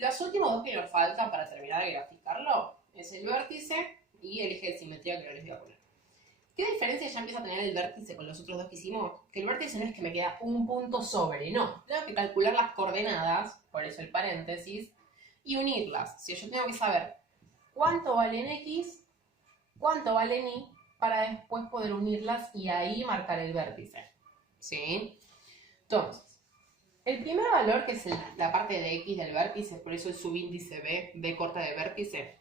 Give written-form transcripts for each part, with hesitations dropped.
Los últimos dos que nos faltan para terminar de graficarlo es el vértice y el eje de simetría que no les voy a poner. ¿Qué diferencia ya empieza a tener el vértice con los otros dos que hicimos? Que el vértice no es que me queda un punto sobre, no. Tengo que calcular las coordenadas, por eso el paréntesis, y unirlas. Si yo tengo que saber cuánto vale en X, cuánto vale en Y, para después poder unirlas y ahí marcar el vértice. ¿Sí? Entonces, el primer valor, que es la parte de X del vértice, por eso el subíndice B corta de vértice,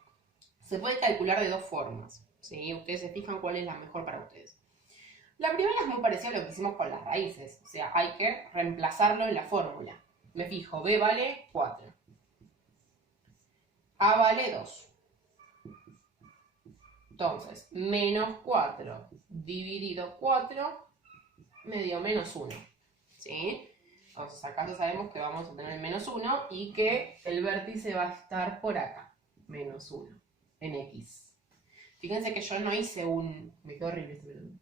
se puede calcular de dos formas. ¿Sí? Ustedes se fijan cuál es la mejor para ustedes. La primera es muy parecida a lo que hicimos con las raíces, o sea, hay que reemplazarlo en la fórmula. Me fijo, B vale 4, A vale 2. Entonces, menos 4 dividido 4 me dio menos 1. ¿Sí? Entonces, acá ya sabemos que vamos a tener el menos 1 y que el vértice va a estar por acá, menos 1, en X. Fíjense que yo no hice un... Me quedó horrible este menú.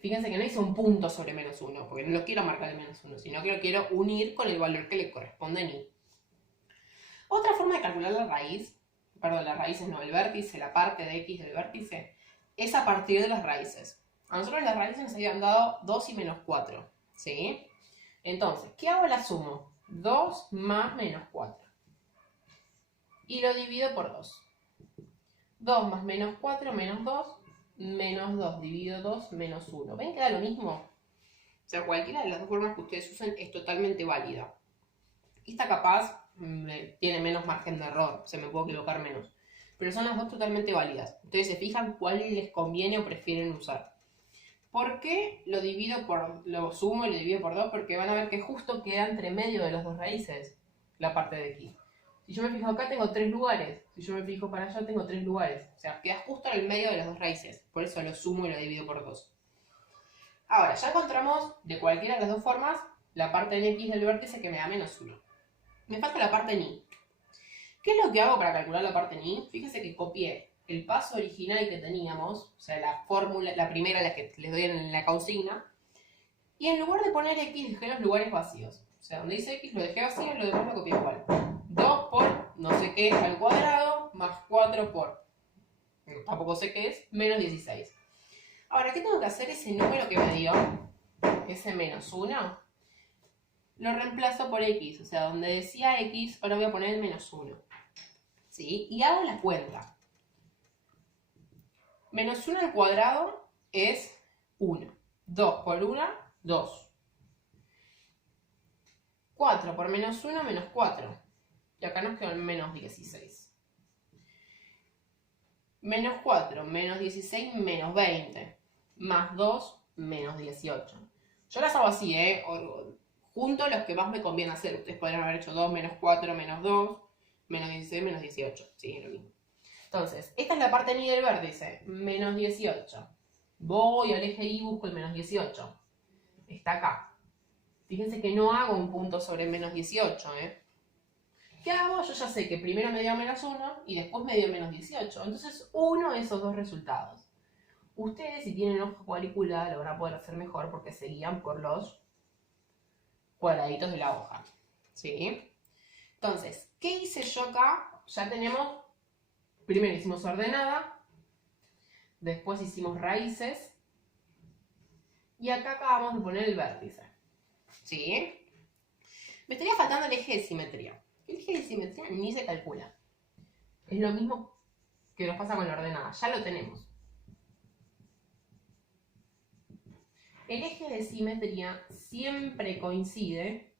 Fíjense que no hice un punto sobre menos 1, porque no lo quiero marcar el menos 1, sino que lo quiero unir con el valor que le corresponde en Y. Otra forma de calcular la raíz, perdón, las raíces no, el vértice, la parte de X del vértice, es a partir de las raíces. A nosotros las raíces nos habían dado 2 y menos 4, ¿sí? Entonces, ¿qué hago? La sumo. 2 más menos 4. Y lo divido por 2. 2 más menos 4, menos 2, menos 2 dividido 2, menos 1. ¿Ven que da lo mismo? O sea, cualquiera de las dos formas que ustedes usen es totalmente válida. Esta capaz tiene menos margen de error, se me puedo equivocar menos. Pero son las dos totalmente válidas. Ustedes se fijan cuál les conviene o prefieren usar. ¿Por qué lo sumo y lo divido por 2? Porque van a ver que justo queda entre medio de las dos raíces la parte de aquí. Si yo me fijo acá tengo 3 lugares, si yo me fijo para allá tengo 3 lugares. O sea, queda justo en el medio de las dos raíces. Por eso lo sumo y lo divido por 2. Ahora, ya encontramos de cualquiera de las dos formas la parte en X del vértice que me da menos 1. Me falta la parte en Y. ¿Qué es lo que hago para calcular la parte en Y? Fíjense que copié el paso original que teníamos, o sea, la fórmula, la primera, la que les doy en la consigna, y en lugar de poner X dejé los lugares vacíos. O sea, donde dice X lo dejé vacío y lo demás lo copié igual. 2 por no sé qué al cuadrado más 4 por, tampoco sé qué es, menos 16. Ahora, ¿qué tengo que hacer? Ese número que me dio, ese menos 1, lo reemplazo por X. O sea, donde decía X, ahora voy a poner el menos 1. ¿Sí? Y hago la cuenta. Menos 1 al cuadrado es 1. 2 por 1, 2. 4 por menos 1, menos 4. Y acá nos quedó el menos 16. Menos 4, menos 16, menos 20. Más 2, menos 18. Yo las hago así, junto los que más me conviene hacer. Ustedes podrían haber hecho 2, menos 4, menos 2, menos 16, menos 18. Sí, es lo mismo. Entonces, esta es la parte ni del vértice. Menos 18. Voy al eje Y y busco el menos 18. Está acá. Fíjense que no hago un punto sobre el menos 18, ¿Qué hago? Yo ya sé que primero me dio menos 1 y después me dio menos 18. Entonces, uno de esos dos resultados. Ustedes, si tienen hoja cuadriculada, lo van a poder hacer mejor porque se guían por los cuadraditos de la hoja. ¿Sí? Entonces, ¿qué hice yo acá? Ya tenemos, primero hicimos ordenada, después hicimos raíces, y acá acabamos de poner el vértice. ¿Sí? Me estaría faltando el eje de simetría. El eje de simetría ni se calcula. Es lo mismo que nos pasa con la ordenada. Ya lo tenemos. El eje de simetría siempre coincide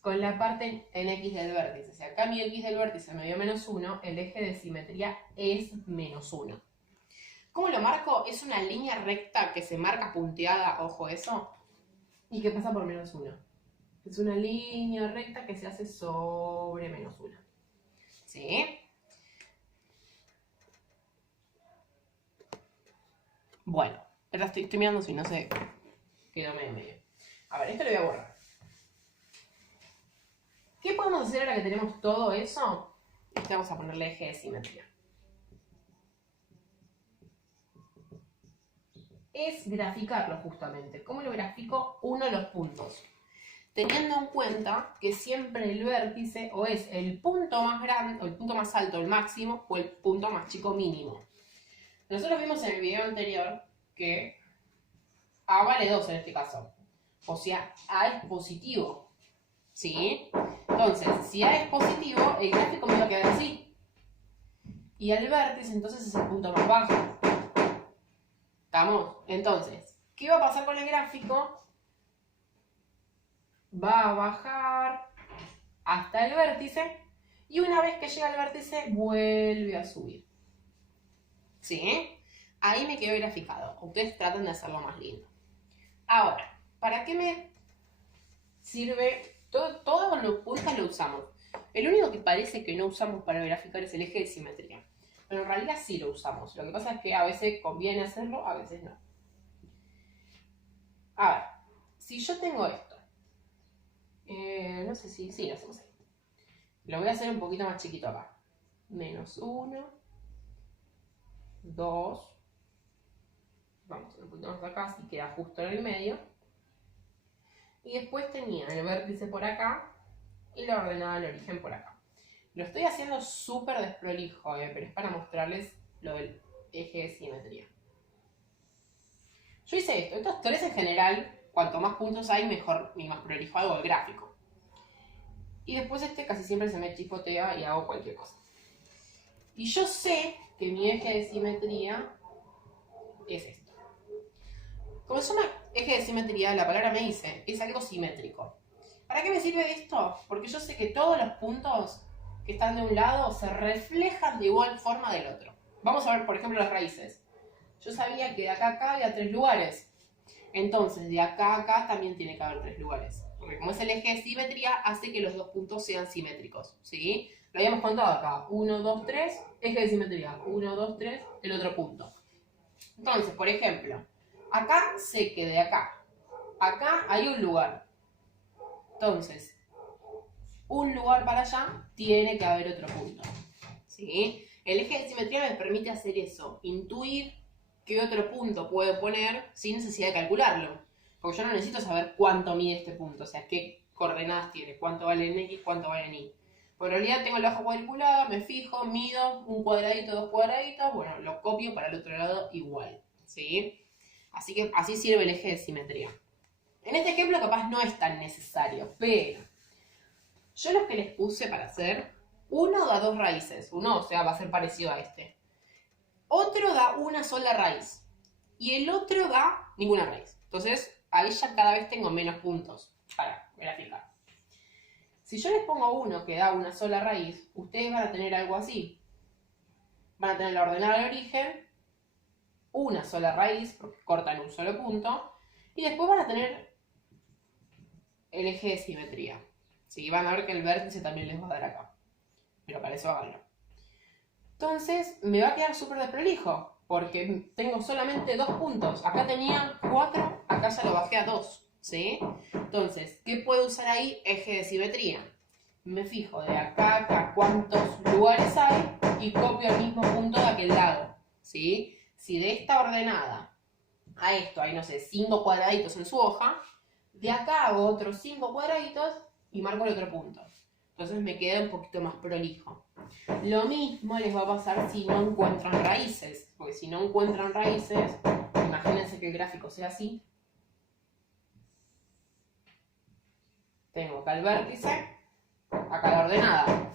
con la parte en X del vértice. Si acá mi X del vértice me dio menos 1, el eje de simetría es menos 1. ¿Cómo lo marco? Es una línea recta que se marca punteada, ojo eso, y que pasa por menos 1. Es una línea recta que se hace sobre menos 1. ¿Sí? Bueno, ahora estoy mirando si no se quedó medio. A ver, esto lo voy a borrar. ¿Qué podemos hacer ahora que tenemos todo eso? Vamos a ponerle eje de simetría. Es graficarlo justamente. ¿Cómo lo grafico? Uno de los puntos. teniendo en cuenta que siempre el vértice o es el punto más grande, o el punto más alto, el máximo, o el punto más chico mínimo. Nosotros vimos en el video anterior que A vale 2 en este caso. O sea, A es positivo. ¿Sí? Entonces, si A es positivo, el gráfico me va a quedar así. Y el vértice entonces es el punto más bajo. ¿Estamos? Entonces, ¿qué va a pasar con el gráfico? Va a bajar hasta el vértice y una vez que llega al vértice vuelve a subir. ¿Sí? Ahí me quedó graficado. Ustedes tratan de hacerlo más lindo. Ahora, ¿para qué me sirve? Todos los puntos lo usamos. El único que parece que no usamos para graficar es el eje de simetría. Pero en realidad sí lo usamos. Lo que pasa es que a veces conviene hacerlo, a veces no. A ver, si yo tengo esto. No sé si... Sí, lo hacemos ahí. Lo voy a hacer un poquito más chiquito acá. Menos 1, 2. Vamos a hacer un poquito más acá, así queda justo en el medio. Y después tenía el vértice por acá y la ordenada del origen por acá. Lo estoy haciendo súper desprolijo, pero es para mostrarles lo del eje de simetría. Yo hice esto. Estos tres en general, cuanto más puntos hay, mejor y más prolijo hago el gráfico. Y después casi siempre se me chifotea y hago cualquier cosa. Y yo sé que mi eje de simetría es esto. Como se llama eje de simetría, la palabra me dice, es algo simétrico. ¿Para qué me sirve esto? Porque yo sé que todos los puntos que están de un lado se reflejan de igual forma del otro. Vamos a ver, por ejemplo, las raíces. Yo sabía que de acá a acá había 3 lugares. Entonces, de acá a acá también tiene que haber 3 lugares. Porque como es el eje de simetría, hace que los dos puntos sean simétricos. ¿Sí? Lo habíamos contado acá. 1, 2, 3, eje de simetría. 1, 2, 3, el otro punto. Entonces, por ejemplo, acá sé que de acá hay un lugar. Entonces, un lugar para allá tiene que haber otro punto. ¿Sí? El eje de simetría me permite hacer eso, intuir qué otro punto puedo poner sin necesidad de calcularlo. Porque yo no necesito saber cuánto mide este punto, o sea, qué coordenadas tiene, cuánto vale en X, cuánto vale en Y. Por realidad tengo la hoja cuadriculada, me fijo, mido un cuadradito, 2 cuadraditos, bueno, lo copio para el otro lado igual. ¿Sí? Así que así sirve el eje de simetría. En este ejemplo capaz no es tan necesario, pero yo los que les puse para hacer, uno da 2 raíces, uno, o sea, va a ser parecido a este. Otro da una sola raíz y el otro da ninguna raíz. Entonces, ahí ya cada vez tengo menos puntos para graficar. Si yo les pongo uno que da una sola raíz, ustedes van a tener algo así. Van a tener la ordenada de origen, una sola raíz, porque cortan un solo punto, y después van a tener el eje de simetría. ¿Sí? Van a ver que el vértice también les va a dar acá. Pero para eso háganlo. Entonces, me va a quedar súper desprolijo, porque tengo solamente 2 puntos. Acá tenía 4, acá ya lo bajé a 2. ¿Sí? Entonces, ¿qué puedo usar ahí? Eje de simetría. Me fijo de acá a acá cuántos lugares hay y copio el mismo punto de aquel lado. ¿Sí? Si de esta ordenada a esto hay, no sé, 5 cuadraditos en su hoja, de acá hago otros 5 cuadraditos y marco el otro punto. Entonces me queda un poquito más prolijo. Lo mismo les va a pasar si no encuentran raíces. Porque si no encuentran raíces, imagínense que el gráfico sea así. Tengo acá el vértice, acá la ordenada.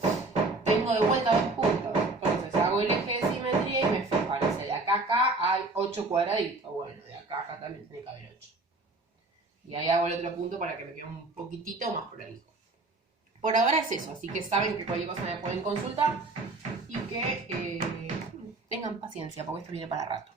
Tengo de vuelta 2 puntos. Entonces hago el eje de simetría y me fijo. De acá a acá hay 8 cuadraditos. Bueno, de acá a acá también tiene que haber 8. Y ahí hago el otro punto para que me quede un poquitito más prolijo. Por ahora es eso, así que saben que cualquier cosa me pueden consultar y que tengan paciencia porque esto viene para rato.